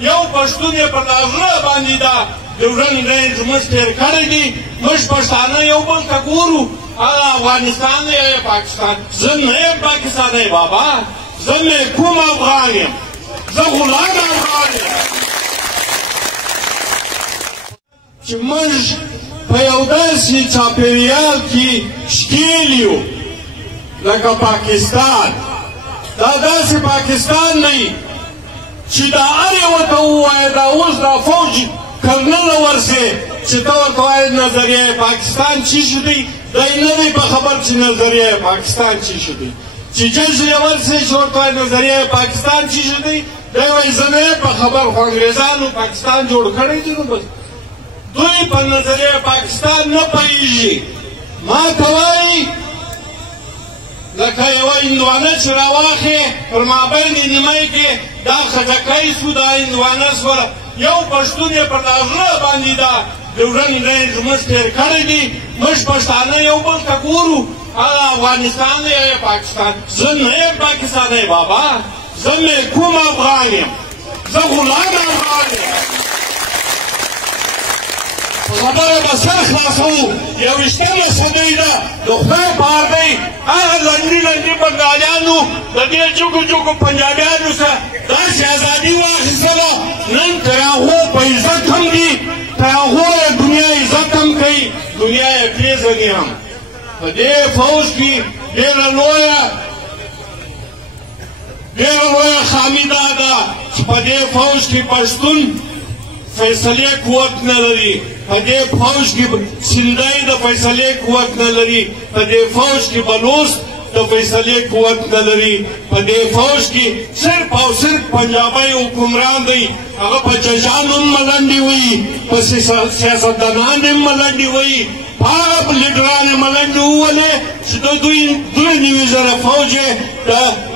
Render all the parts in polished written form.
یو پښتون یې پر زړه باندې دا ډیورنډ رینج موږ تېر کړی دي موږ پښتانه یو بل ته ګورو هغه افغانستان دی یا پاکستان زه نه یم پاکستانی بابا زه کوم افغان یم زه غلام افغان یم چې موږ په یو داسې چاپېریال کې ښکېل یو لکه پاکستان دا داسې پاکستان نه وي چې دا هر یوه ته ووایه دا اوس دا فوج کرنل ورسې چې ته ورته وایې نظریه پاکستان څه شی دی دی نه دی په خبر چې نظریه پاکستان څه شی دی چې جیش یې ورسې چې ورته وایې نظریه پاکستان څه شی دی دی وایي زه نه یم په خبر خو انګریزانو پاکستان جوړ کړی دی نو بس دوی په نظریه پاکستان نه پوهېږي ما ته وایي لکه یوه هندوانه چې راواخې پر مابین یې نیمۍ کې دا خټکی سو دا هندوانه سوله یو پښتون یې پر زړه باندې دا ډیورنډ رینج موږ تېر کړی دي موږ پښتانه یو بل ته ګورو هغه افغانستان دی یا پاکستان زه نه یم پاکستانی بابا زه کوم افغان یم زه غلام افغان یم خبره به سر خلاصوو یوویشتمه صدۍ ده د خدای پار دی هغه لنډي لنډي بنګالیانو د دې جګو جګو پنجابیانو سره داسې ازادي واخیستله نن تر هغو په عزت هم دي تر هغو یې دنیا عزت هم کوي دنیا یې پېژني هم په دې فوج کې ډېره لویه خامي دا ده چې په دې فوج کې پښتون فیصلې قوت نه لري په دې فوج کې سندۍ د فیصلې قوت نه لري په دې فوج کې بلوچ د فیصلې قوت نه لري په دې فوج کې صرف او صرف پنجابی حکمران دی هغه په ججان هم ملنډې وایي په سیاستدانان هم ملنډې وایي هغه لیډران یې ملنډې وولې چې دوی 9000 فوج یې د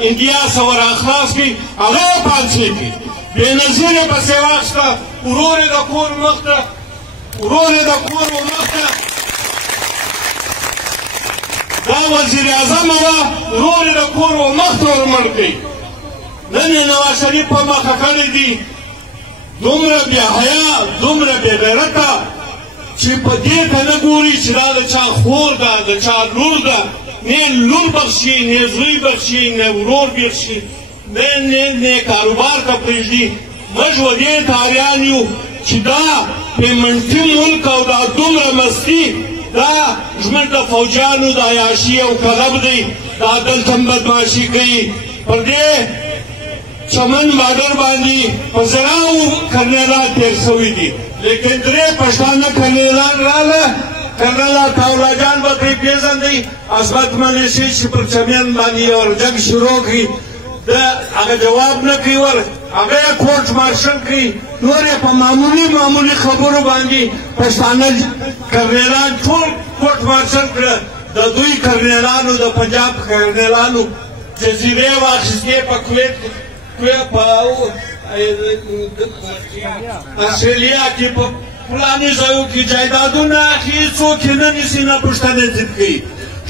انډیا څخه راخلاص کړي هغه یې پانسې کړي بېنظیر یې پسې واخیسته ورور یې د کور مخ ته دا وزیر اعظم وه ورور یې د کور مخ ته ورمړ کړي نن یې نواز شریف په مخه کړی دي دومره بېحیا دومره بېغیرته چې په دې ته نه ګوري چې دا د چا خور ده د چا لور ده نه لور بخښي نه زوی بخښي نه ورور بخښي نه کاروبار ته پرېږدي موږ و دې تاریان یو چې دا پیمنټي ملک او دا دومره مستي دا زموږ د فوجیانو د عیاشي او کغب دی دا دلته هم بدماشي کوي پر دې چمن بادر باندې په زراو کرنیلان تېر سوي دي لیکن درې پښتانه کرنیلان راله کرنل عطاالله جان به پرې پېژندئ عصمت ملیشي چې پر چمیان باندې یو جنګ شروع کړي هغه جواب نه کوي هغه یې کورټ مارشل کوي نور یې په معمولي خبرو باندې پښتانه کرنیلان ټول کورټ مارشل کړه د دوی کرنیلانو د پنجاب کرنیلانو جزیرې واخیستې په کویت په استرالیا کې په فلاني ځایو کې جایدادونه اخلي څوک یې نه نیسي نه پوښتنه ځین کوي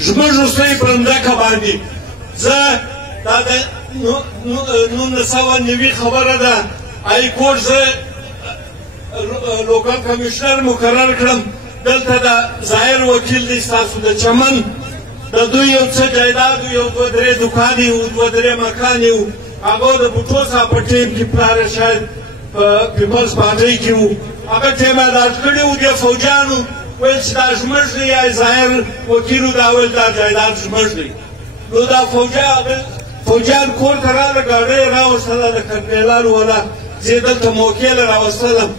زموږ روستۍ پر مځکه باندې زه دا د 1990 خبره ده ای کورټ زه لوکل کمیشنر مقرر کړم دلته د ظاهر وکیل دی ستاسو د چمن د دوی یو څه جایداد یو دوه درې دوکانې وو دوه درې مکانې وو هغه د بوټو صاحب په ټیم کې پلار یې شاید په پیپلز پارټۍ کې وو هغه ټیمادات کړي وو دې فوجیانو ویل چې دا زموږ دی یا ظاهر وکیلو دا ویل دا جایداد زموږ دی نو دا فوجیان کور ته راغله ګاډۍ یې راوستله د کرنیلانو والا زه یې دلته موقع له راوستلم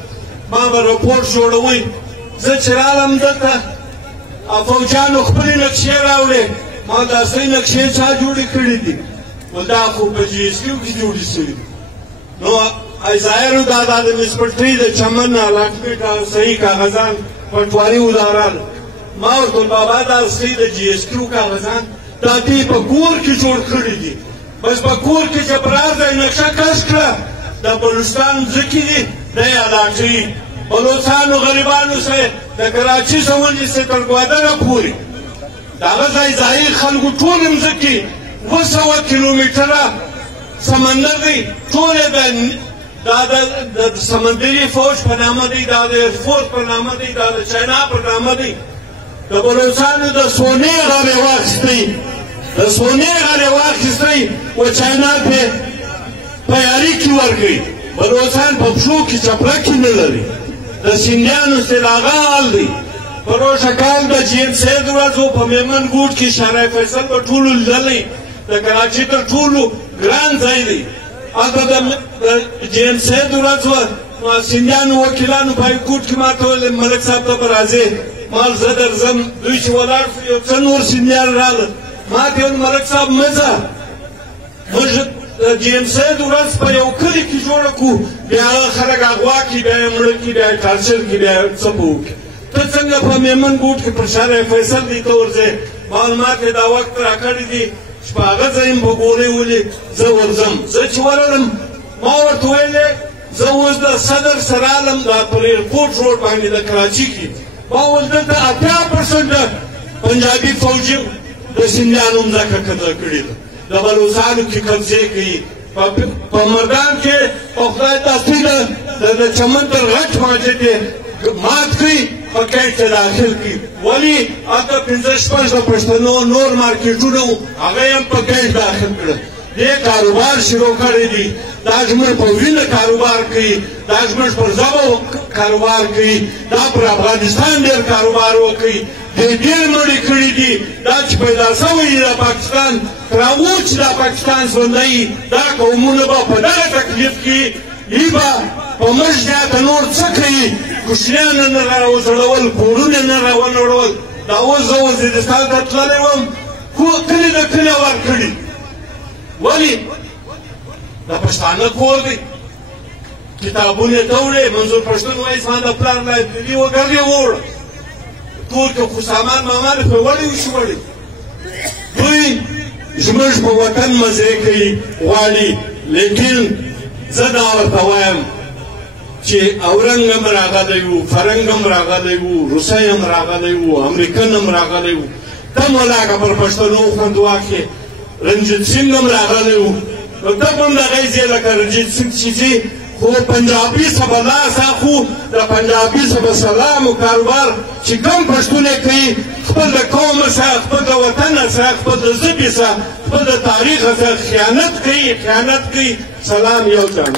ما به رپورټ جوړوئ زه چې رالم دلته فوجیانو خپلې نقشې راوړې ما دا صحیح نقشې چا جوړې کړي دي دا خو په جي اس کیو کې جوړې شوي نو ظاهرو دا د میونسپلټۍ د چمن الاټمنټ صحیح کاغذان پټواري وداران ما ورته ویل بابا دا صحیح د جي اس کیو کاغذان دا دوی په کور کې جوړ کړي دي بس په کور کې چې برار دی نقشه کش کړه د بلوچستان ځمکې دي دی الاټوي بلوچستانو غریبانو سره د کراچي څخه ونیسئ تر ګوادره پورې د هغه ځای ځایي خلکو ټول مځکې 200 کیلومتره سمندر دی ټول یې د دا د سمندري فوج په نامه دی، دا د ایرفورس په نامه دی، دا د چاینا په نامه دی. د بلوچستانو د سونې غاړې واخیستی، د سونې غاړې واخیستی و چاینا پې په یاري کې ورکوي. بلوچستان په پښو کې چپلکې نه لري. د سیندیانو استلاغه حال دی. پروشه کال د جیم سید ورځ و په میمن ګوټ کې شارع فیصل به ټولو لیدلی. د کراچۍ تر ټولو ګران ځای دی. هلته د جیم سید ورځ وه، سیندیانو وکیلانو په هایکوټ کې ما ته ویل ملک صاحب ته به راځې؟ ما ویل زه درځم. دوی چې ولاړ شو یو څه نور سیندیان راغلل. ما ته ویل ملک صاحب مه ځه، موږ د جیم سید ورځ په یو کلي کې جوړه کړو، بیا هغه خلک اغوا کړي، بیا یې مړه کړي، بیا یې ټارچر کړي، بیا یې څه به وکړي. ته څنګه په میمن ګوټ کې پر شارع فیصل دی ته ورځې؟ ما ویل ما ته دا وخت راکړی دی چې په هغه ځای م به ګولۍ ولي زه ورځم. زه چې ورغلم ما ورته ویلې زه اوس د صدر سره رالم دا پر ایرپورټ روډ باندې د کراچي کې. ما ویل دلته 80% پنجابي فوجي د سیندیانو مځکه قبضه کړې ده، د بلوڅانو کې قبضې کوي. په مردان کې په خدای دستي د چمن تر غټ ماجد یې مات کړي، په کیټ کې داخل کړي. ولې هلته 5-6 د پښتنو نور مارکېټونه وو، هغه یې هم په کیټ داخل کړل. دې کاروبار شروع کړی دی. دا زموږ په وینه کاروبار کوي، دا زموږ پر ژبه کاروبار کوي، دا پر افغانستان ډېر کاروبار وکوي. دې ډېر مړي کړي دي. دا چې پیدا شوی دی د پاکستان تر هغو چې دا پاکستان ژوندی دا قومونه به په دغه تکلیف کې ای به په موږ زیاته نور څه کوي؟ کوچنیان یې نه راوځړول، کورونه یې نه راونړول. دا اوس زه وزیرستان ته تللی وم، کلي د کلي ورکړي. ولې؟ د پښتانه کور دی، کتابونه یې ته وړې. منظور پښتون وایي زما د پلار لایبرري وګر یې ووړه، کور کې خو سامان مامان پرې وړی وشي وړی. دوی زموږ په وطن مزې کوي غواړي، لیکن زه دا ورته وایم چې اورنګ هم راغلی وو، فرنګ هم راغلی وو، روسی هم راغلی وو، امریکن هم راغلی وو. ته مولاکه پر پښتنو خوند واخې. رنجیت سنګ هم راغلی وو، نو ته هم دغه ځای لکه رنجیت سنګ چې ځې، خو پنجابي سبه لاس اخو، د پنجابي سبه سلام و کاروبار چې کوم پښتون یې کوي، خپل د قوم سره، خپل د وطن سره، خپل د ژبې سره، خپل د تاریخ سره خیانت کوي. سلام یو جان.